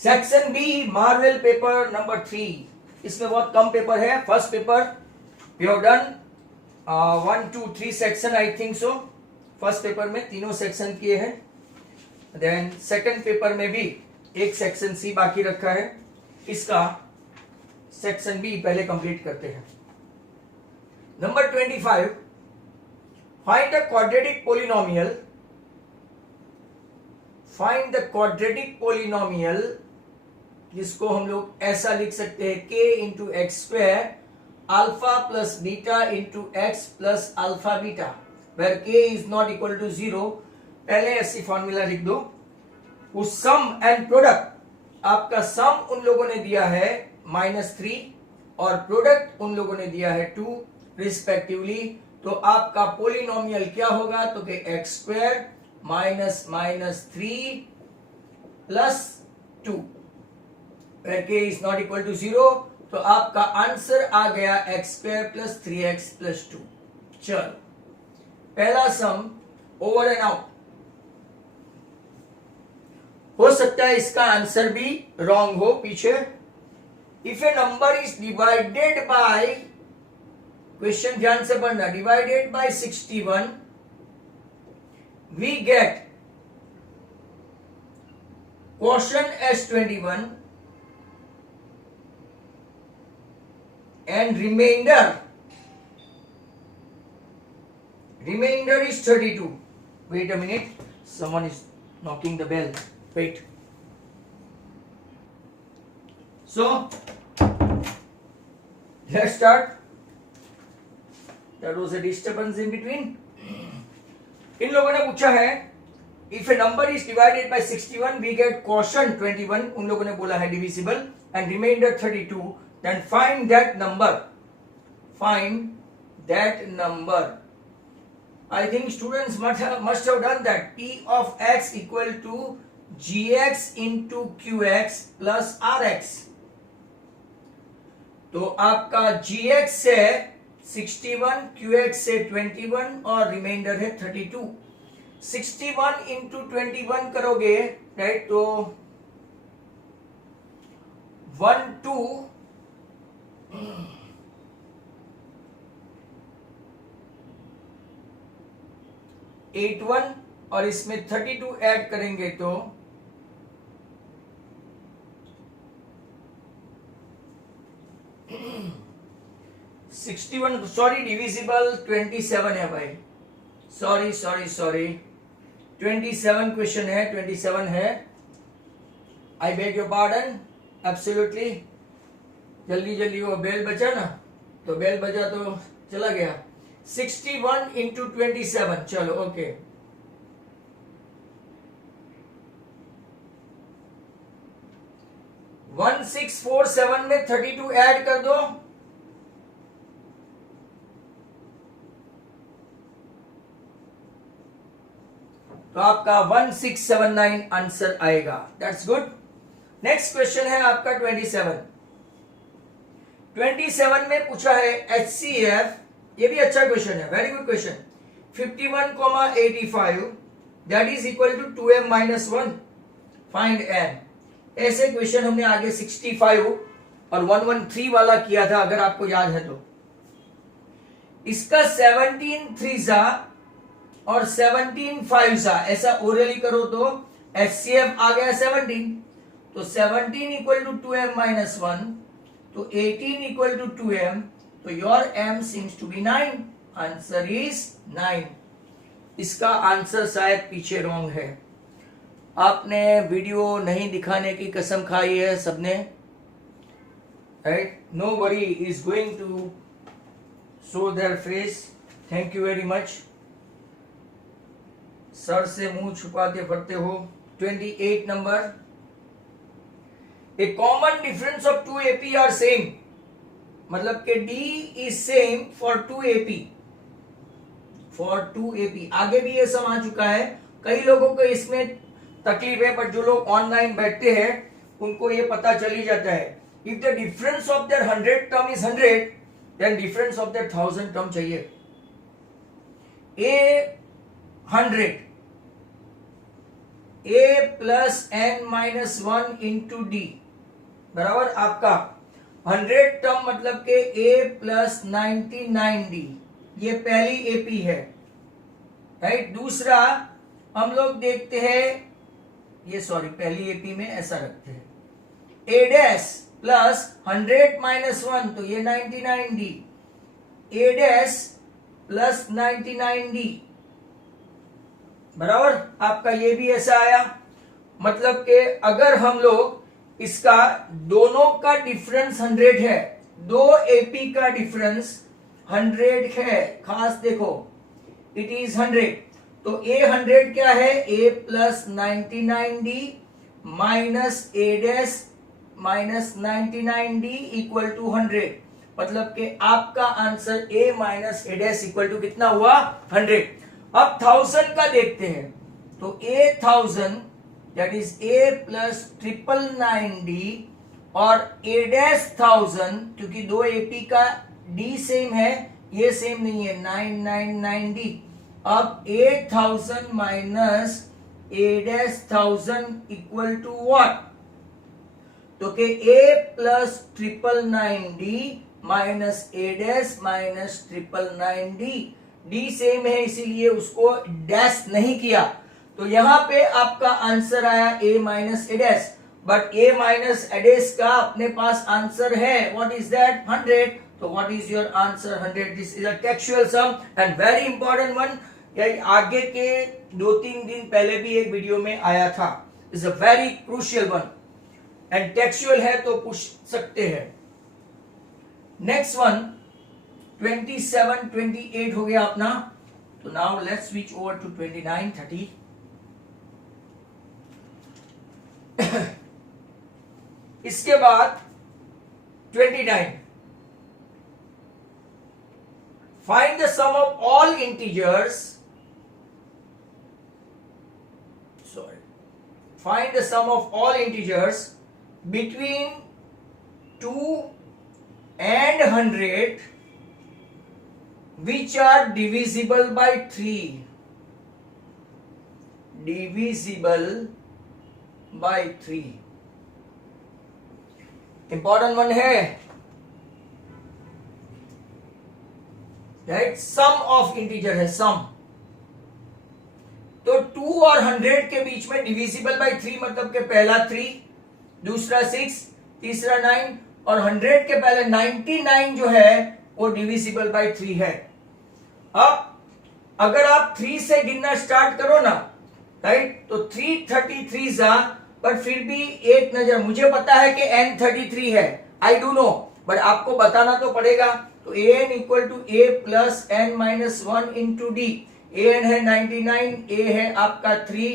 Section B marvel paper number 3, इसमें बहुत कम पेपर है. First paper we have done 1 2 3 section, I think so. First paper में तीनों सेक्शन किए हैं. देन सेकंड पेपर में भी एक सेक्शन सी बाकी रखा है. इसका सेक्शन बी पहले कंप्लीट करते हैं. Number 25, find the quadratic polynomial. Find the quadratic polynomial, जिसको हम लोग ऐसा लिख सकते हैं k into x square alpha plus beta into x plus alpha beta, where k is not equal to 0. पहले ऐसी फॉर्मूला लिख दो. उस सम एंड प्रोडक्ट, आपका सम उन लोगों ने दिया है -3 और प्रोडक्ट उन लोगों ने दिया है 2 रिस्पेक्टिवली. तो आपका पोलिनोमियल क्या होगा? तो कि x square minus -3 plus 2, where k is not equal to 0. तो आपका आंसर आ गया x square plus 3x plus 2. चलो, पहला सम ओवर एंड आउट. हो सकता है इसका आंसर भी रॉन्ग हो पीछे. If a number is divided by, question ध्यान से पढ़ना, divided by 61, we get quotient as 21 and remainder is 32. Wait a minute, someone is knocking the bell. Wait. So let's start. That was a disturbance in between. इन लोगों ने पूछा है if a number is divided by 61 we get quotient 21, उन लोगों ने बोला है divisible, and remainder 32, then find that number. I think students must have done that. P of x equal to gx into qx plus rx. तो आपका gx से 61, qx से 21 और रिमाइंडर है 32. 61 इंटू 21 करोगे, राइट, तो 1 2 8 1 और इसमें 32 ऐड करेंगे तो 61, सॉरी डिविजिबल 27 है भाई. सॉरी 27 क्वेश्चन है, 27 है. I beg your pardon. Absolutely. जल्दी वो बेल बजा ना, तो बेल बजा तो चला गया. 61 इंटू 27. चलो ओके. वन 1647 में 32 ऐड कर दो. तो आपका 1679 आंसर आएगा. That's good. नेक्स्ट क्वेश्चन है आपका 27 में पूछा है HCF. ये भी अच्छा क्वेश्चन है, very good question. 51,85 that is equal to 2m minus 1. Find n. ऐसे क्वेश्चन हमने आगे 65 और 113 वाला किया था, अगर आपको याद है तो. इसका 17 3 और 17 5 ऐसा ओरली करो तो HCF आ गया 17. तो 17 इक्वल टू 2m माइनस 1, तो 18 इक्वल टू 2m. तो your m seems to be 9. Answer is 9. इसका आंसर शायद पीछे रॉन्ग है. आपने वीडियो नहीं दिखाने की कसम खाई है सबने, right. Nobody is going to show their face. Thank you very much. Sir से मुंह छुपाते फिरते हो. 28 number. A common difference of 2 AP are same, मतलब कि D is same for 2 AP. आगे भी ये सम आ चुका है. कई लोगों को इसमें तकलीफ है, बट जो लोग ऑनलाइन बैठते हैं उनको ये पता चली जाता है. If the difference of their 100 term is 100, then difference of their 1000 term चाहिए. A 100 a plus n minus one into d बराबर आपका 100 टर्म मतलब के ए प्लस 99d, ये पहली एपी है, राइट। दूसरा हम लोग देखते हैं, ये सॉरी पहली एपी में ऐसा रखते हैं, ए डैश प्लस 100 माइनस 1 तो ये 99d, ए डैश प्लस 99d बराबर आपका ये भी ऐसा आया। मतलब कि अगर हम लोग इसका दोनों का डिफरेंस 100 है, दो एपी का डिफरेंस 100 है, खास देखो इट इज 100, तो ए 100 क्या है, A plus 99d minus A dash minus 99d equal to 100, मतलब कि आपका answer A minus A dash equal to कितना हुआ, 100। अब 1000 का देखते हैं, तो A 1000 that is A plus 999d और ए डैश 1000, क्योंकि दो एपी का डी सेम है, ये सेम नहीं है, 999d। अब A 1000 minus A dash 1000 equal to what, तो के A plus 999d minus A dash minus 999d, D same है इसीलिए उसको डैश नहीं किया, तो यहां पे आपका आंसर आया A minus A dash, but A minus A dash का अपने पास आंसर है, व्हाट इज दैट, 100, तो what is your answer, 100। This is a textual sum and very important one, आगे के 2-3 दिन पहले भी एक वीडियो में आया था, is a very crucial one and textual है तो पूछ सकते हैं। नेक्स्ट वन 27, 28 हो गया अपना, तो now let's switch over to 29, 30। इसके बाद 29, find the sum of all integers, sorry, find the sum of all integers between 2 and 100 which are divisible by 3, divisible by 3, important one है, राइट। सम ऑफ इंटीजर है, सम, तो 2 और 100 के बीच में divisible by 3 मतलब के पहला 3, दूसरा 6, तीसरा 9 और 100 के पहले 99 जो है वो डिविजिबल बाय 3 है। अब अगर आप 3 से गिनना स्टार्ट करो ना, राइट, तो 333 जा, पर फिर भी एक नजर, मुझे पता है कि n 33 है, आई डू नो, बट आपको बताना तो पड़ेगा, तो an equal to a plus n minus 1 into d, an है 99, a है आपका 3,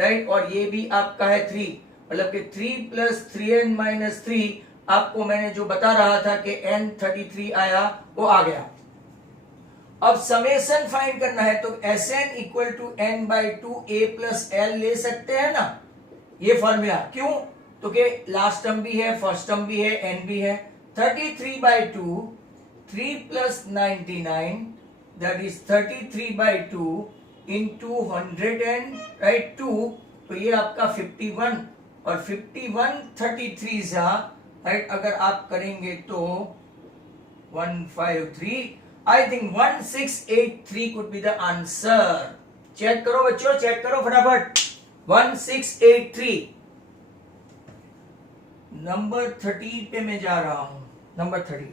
राइट, और ये भी आपका है 3, मतलब कि 3 प्लस 3n माइनस 3, आपको मैंने जो बता रहा था कि n 33 आया वो आ गया। अब समेशन फाइंड करना है, तो Sn equal to n by 2 a plus l ले सकते हैं ना, ये फॉर्मूला, क्यों, तो कि लास्ट टर्म भी है, फर्स्ट टर्म भी है, n भी है, 33 by 2, 3 plus 99 that is 33 by 2 into 100 and right 2, तो ये आपका 51 और 51 33 जा, राइट, अगर आप करेंगे तो 153, I think 1683 could be the answer. Check करो बच्चों, चेक करो फटाफट, 1683। नंबर 30 पे मैं जा रहा हूं, number 30।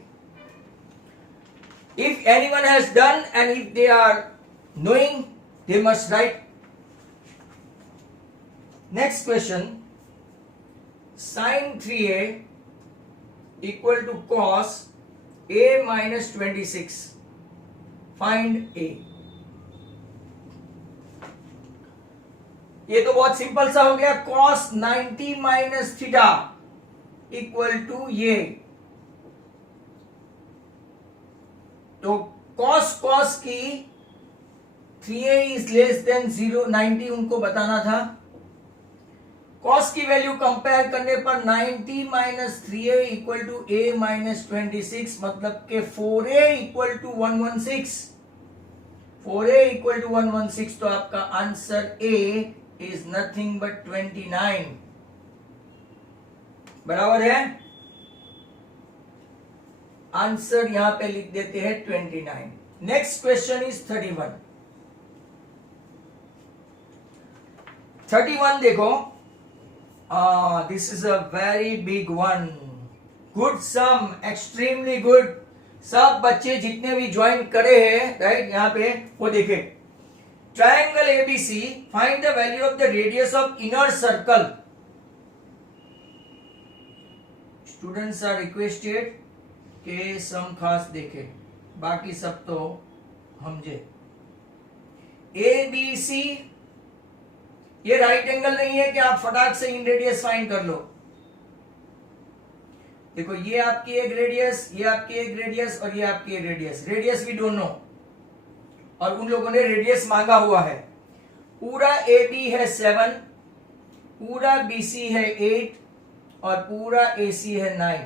If anyone has done and if they are knowing, they must write. Next question, sin 3a equal to cos a minus 26. Find a. ये तो बहुत सिंपल सा हो गया, cos 90 माइनस थीटा इक्वल टू ये, तो cos की 3a इज लेस देन 0, 90 उनको बताना था। cos की वैल्यू कंपेयर करने पर 90 minus 3a equal to a minus 26, मतलब के 4a equal to 116, 4a equal to 116, तो आपका answer a is nothing but 29, बराबर है। आंसर यहां पे लिख देते हैं 29। Next question is 31। 31 देखो, this is a very big one, good sum, extremely good. सब बच्चे जितने भी ज्वाइन करे हैं, राइट, यहां पे वो देखे। Triangle ABC, find the value of the radius of inner circle. Students are requested के सम खास देखे, बाकी सब तो समझे। ए बी सी, ये राइट एंगल नहीं है कि आप फटाक से इन रेडियस फाइंड कर लो। देखो, ये आपकी एक रेडियस, ये आपकी एक रेडियस और ये आपकी एक रेडियस, रेडियस भी डोंट नो, और उन लोगों ने रेडियस मांगा हुआ है। पूरा ए बी है 7, पूरा बी सी है 8 और पूरा ए सी है 9।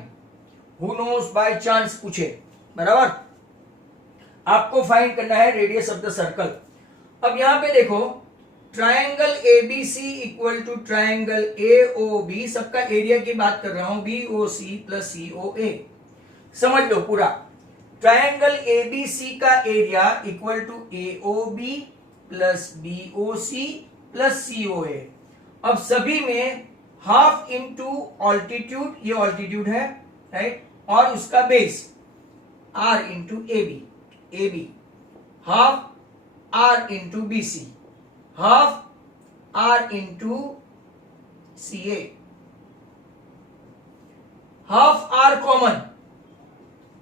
हु नोस, बाय चांस पूछे, बराबर। आपको फाइंड करना है रेडियस ऑफ द सर्कल। अब यहां पे देखो, triangle ABC equal to triangle AOB, सबका एरिया की बात कर रहा हूं, बीओसी प्लस सीओए। समझ लो पूरा, ट्रायंगल एबीसी का area equal to AOB plus BOC plus COA. अब सभी में हाफ इंटू ऑल्टीट्यूड, ये ऑल्टीट्यूड है, राइट, और उसका base R into AB, AB half R into BC, half R into C A, half R common,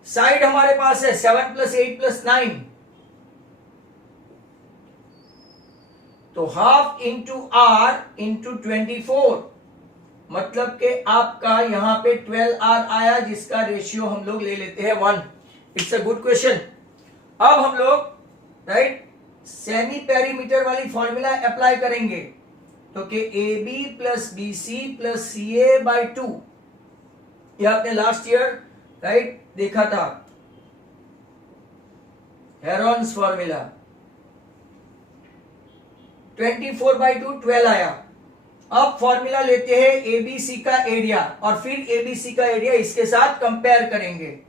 side हमारे पास है 7 प्लस 8 प्लस 9, तो हाफ इंटू आर इंटू 24, मतलब कि आपका यहां पे 12R आया, जिसका रेशियो हम लोग ले लेते हैं 1। It's a good question. अब हम लोग, राइट, सेमी पेरीमीटर वाली फॉर्मूला अप्लाई करेंगे, तो कि A B plus B C plus C A by 2, ये आपने लास्ट ईयर, राइट, देखा था, हेरॉन्स फॉर्मूला। 24/2 12 आया। अब फॉर्मूला लेते हैं एबीसी का एरिया, और फिर एबीसी का एरिया इसके साथ कंपेयर करेंगे।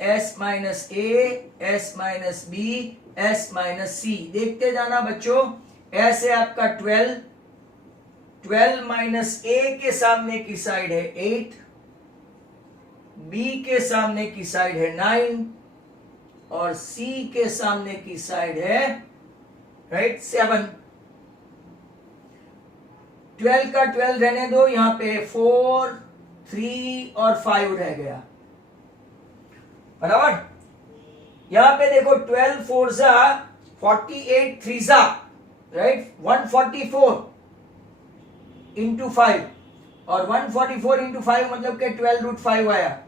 S minus A, S minus B, S minus C, देखते जाना बच्चों। एस है आपका 12, 12 माइनस ए के सामने की साइड है 8, बी के सामने की साइड है 9 और सी के सामने की साइड है, राइट, 7। 12 का 12 रहने दो, यहां पे 4, 3 और 5 रह गया, बराबर। यहां पे देखो 12 4 जा 48, 3 जा, राइट, 144 इंटू 5, और 144 इंटू 5 मतलब के 12√5 आया।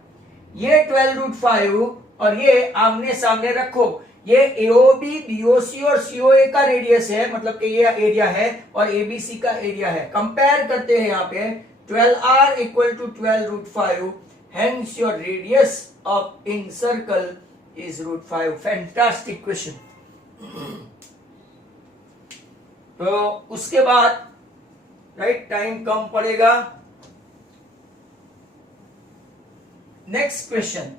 ये 12√5 और ये आमने सामने रखो, ये एओबी, बीओसी और सीओए का रेडियस है, मतलब कि ये एरिया है, और एबीसी का एरिया है। कंपेयर करते हैं यहाँ पे, 12R equal to 12√5, hence your radius of in circle is √5। Fantastic question. तो उसके बाद, राइट, टाइम कम पड़ेगा। नेक्स्ट क्वेश्चन,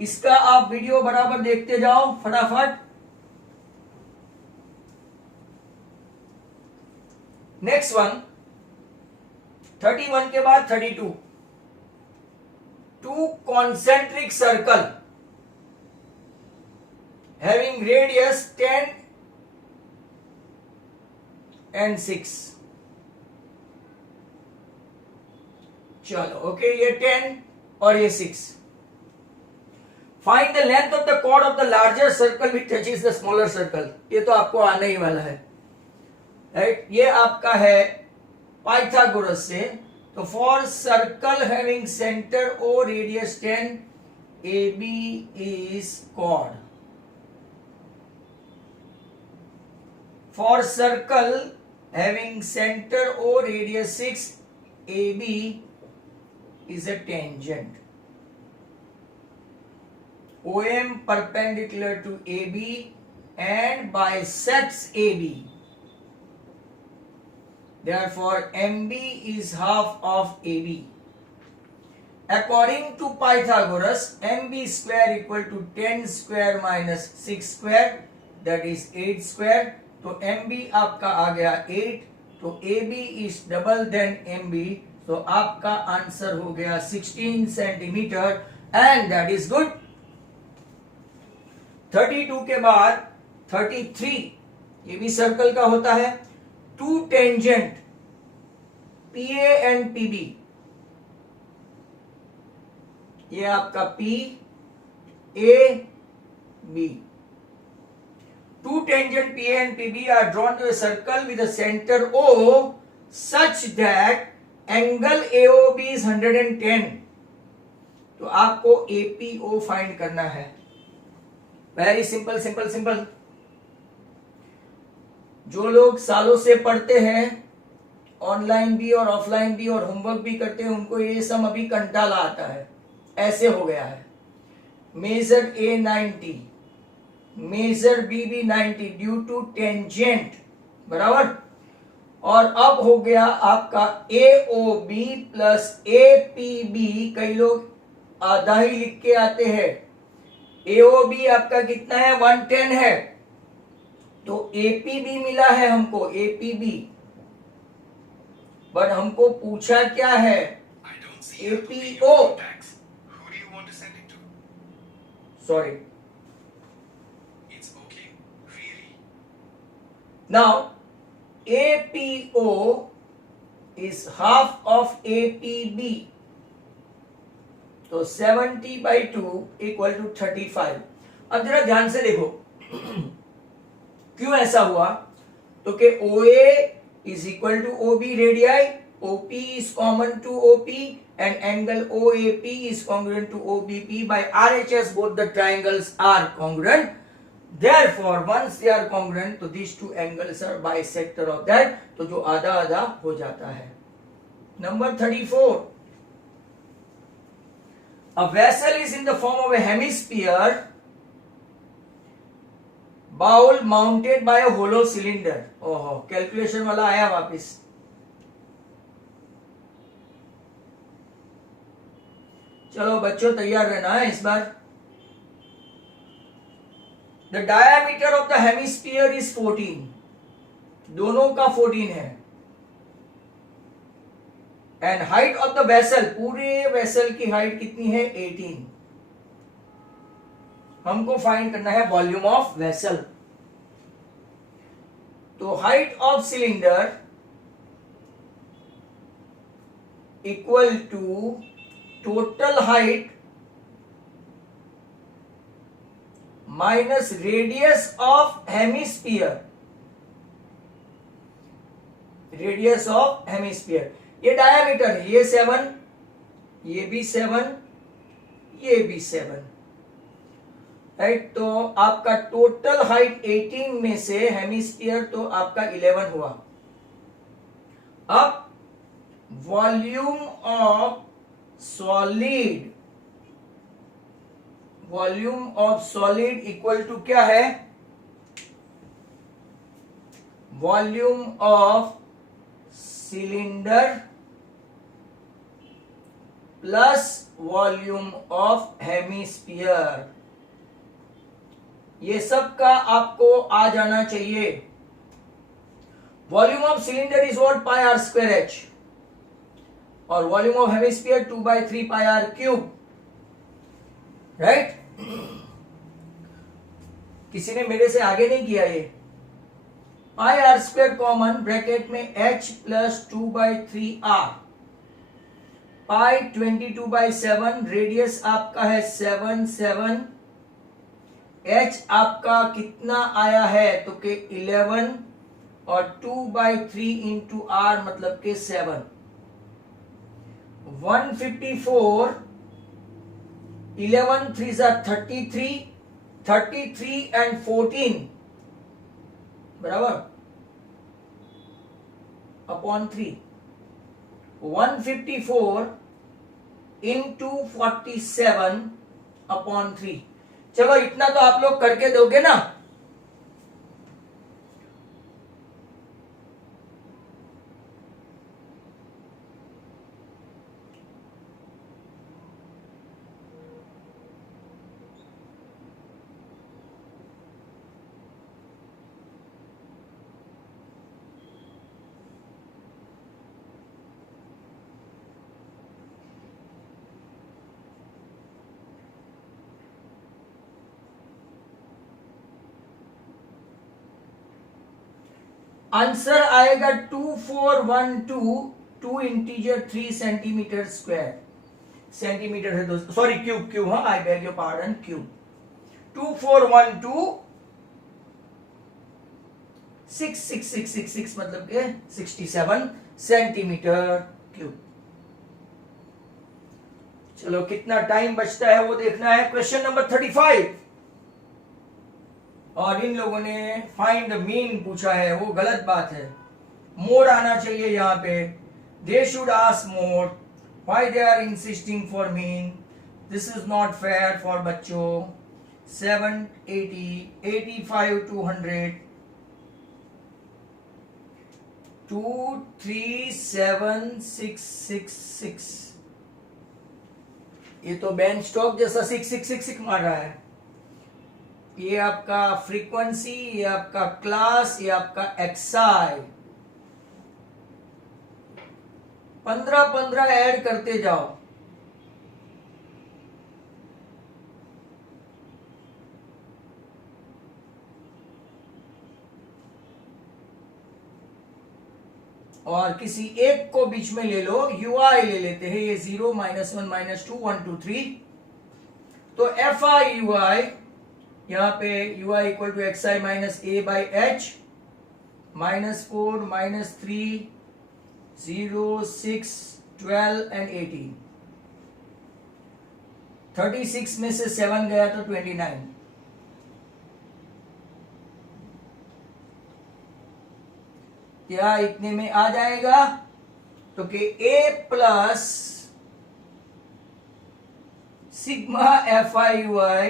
इसका आप वीडियो बराबर देखते जाओ फटाफट। नेक्स्ट वन, 31 के बाद 32। To concentric circle having radius 10 and 6। चलो, ओके, ये 10 और ये 6। Find the length of the chord of the larger circle which touches the smaller circle. ये तो आपको आने ही वाला है, राइट। ये आपका है पाइथागोरस से। तो for circle having centre O radius 10, A B is chord. For circle having center O radius 6, AB is a tangent. OM perpendicular to AB and bisects AB. Therefore MB is half of AB. According to Pythagoras, MB square equal to 10 square minus 6 square, that is 8 square. तो MB आपका आ गया 8, तो AB is double than MB, तो आपका answer हो गया 16 centimetre, and that is good. 32 के बाद 33, ये भी सर्कल का होता है. Two tangent PA and PB, ये आपका P A B. Two tangent PA and PB are drawn to a circle with a center O such that angle AOB is 110. तो आपको APO फाइंड करना है. Very simple simple simple. जो लोग सालों से पढ़ते हैं, ऑनलाइन भी और ऑफलाइन भी, और होमवर्क भी करते हैं, उनको ये सब अभी कंटाला आता है. ऐसे हो गया है. मेजर A 90, मेजर B भी 90 ड्यू टू टेंजेंट, बराबर. और अब हो गया आपका AOB प्लस APB. कई लोग आधा ही लिख के आते हैं. AOB आपका कितना है? 110 है. तो APB मिला है हमको, APB. बट हमको पूछा क्या है? APO. Sorry. It's okay, really. Now, APO is half of APB. तो 70/2 इक्वल टू 35. अब जरा ध्यान से देखो क्यों ऐसा हुआ. तो कि OA is equal to OB radii, OP is common to OP, and angle OAP is congruent to OBP. By RHS both the triangles are congruent. Therefore once they are congruent, तो these two angles are bisector of that. तो जो आधा आधा हो जाता है. Number 34. A vessel is in the form of a hemisphere bowl mounted by a hollow cylinder. ओहो, calculation वाला आया वापिस. चलो बच्चों तैयार रहना है इस बार. The diameter of the hemisphere is 14. दोनों का 14 है. And height of the vessel, पूरे वेसल की हाइट कितनी है? 18. हमको फाइंड करना है वॉल्यूम ऑफ वेसल. तो height of cylinder equal to total height minus radius of hemisphere. Radius of hemisphere, ये डायमीटर है. ये 7, ये भी 7, ये भी 7, राइट. तो आपका टोटल हाइट 18 में से हेमिस्फीयर तो आपका 11 हुआ. अब volume of solid, volume of solid equal to क्या है? Volume of cylinder plus volume of hemisphere. ये सब का आपको आ जाना चाहिए. Volume of cylinder is what? Pi r square h. और volume of hemisphere 2/3 pi r cube, right. किसी ने मेरे से आगे नहीं किया ये. Pi r square common, bracket में h plus 2/3r. Pi 22/7. Radius आपका है 7 7. h आपका कितना आया है? तो के 11, और 2/3 इंटू r मतलब के 7. 154. 11 3s are 33. 33 and 14 बराबर अपॉन 3. 154 into 47 upon 3. चलो इतना तो आप लोग करके दोगे ना. आंसर आएगा 2412 2 इंटीजर 3 सेंटीमीटर स्क्वायर, सेंटीमीटर है दोस्तों, सॉरी क्यूब, क्यूब, हाँ I beg your pardon, cube. 2412 66666 मतलब के 67 सेंटीमीटर क्यूब। चलो कितना टाइम बचता है वो देखना है। क्वेश्चन नंबर 35, और इन लोगों ने फाइंड द मीन पूछा है, वो गलत बात है, मोर आना चाहिए यहाँ पे। They should ask more, why they are insisting for mean, this is not fair for बच्चों। 780 85 200 237666, ये तो बेंच स्टॉक जैसा 6666 मार रहा है। ये आपका फ्रीक्वेंसी, ये आपका क्लास, ये आपका एक्साई। 15 ऐड करते जाओ। और किसी एक को बीच में ले लो, ui ले लेते हैं, ये 0 -1 -2 1 2 3, तो fi ui, यहां पे ui equal to xi minus a by h, -4 -3 0 6 12 and 18। 36 में से 7 गया तो 29। क्या इतने में आ जाएगा? तो कि a प्लस सिग्मा FIUI,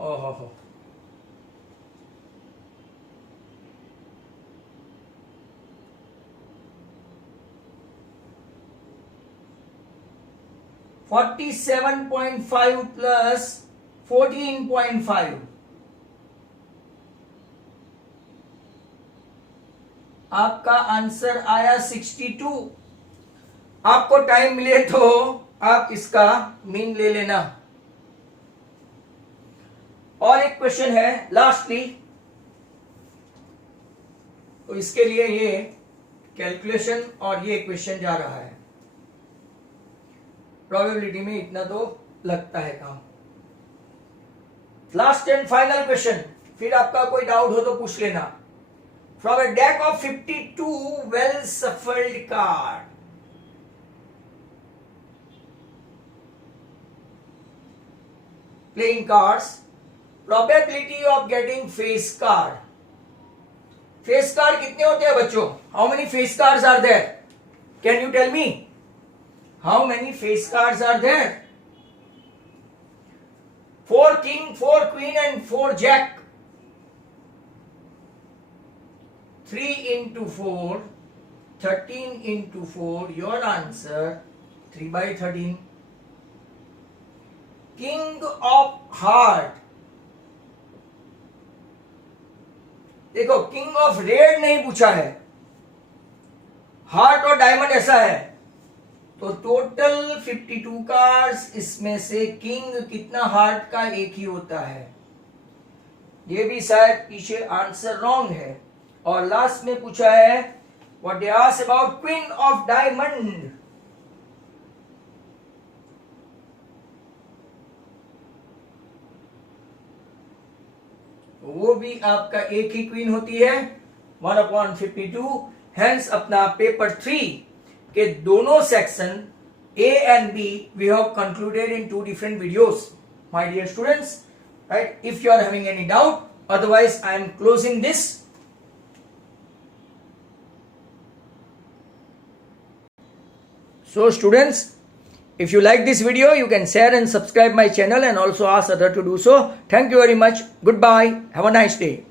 ओहो 47.5 प्लस 14.5, आपका आंसर आया 62। आपको टाइम मिले तो आप इसका मीन ले लेना। और एक क्वेश्चन है लास्टली, तो इसके लिए ये कैलकुलेशन और ये क्वेश्चन जा रहा है। प्रोबेबिलिटी में इतना तो लगता है काम। लास्ट एंड फाइनल क्वेश्चन, फिर आपका कोई डाउट हो तो पूछ लेना। From a deck of 52 well shuffled card, playing cards, probability of getting face card. Face card कितने होते हैं बच्चों? How many face cards are there? Can you tell me? How many face cards are there? 4 king, 4 queen and 4 jack. 3 into 4, 13 into 4, your answer 3 by 13. King of heart, देखो king of red नहीं पूछा है, heart और diamond ऐसा है, तो total 52 cards, इसमें से किंग कितना हार्ट का एक ही होता है, ये भी शायद पीछे आंसर रॉन्ग है। और लास्ट में पूछा है what they ask about queen of diamond, वो भी आपका एक ही क्वीन होती है 1/52। हेंस अपना पेपर 3 के दोनों section A and B we have concluded in 2 different videos, my dear students, right? If you are having any doubt, otherwise I am closing this. So students, if you like this video, you can share and subscribe my channel and also ask others to do so. Thank you very much. Goodbye. Have a nice day.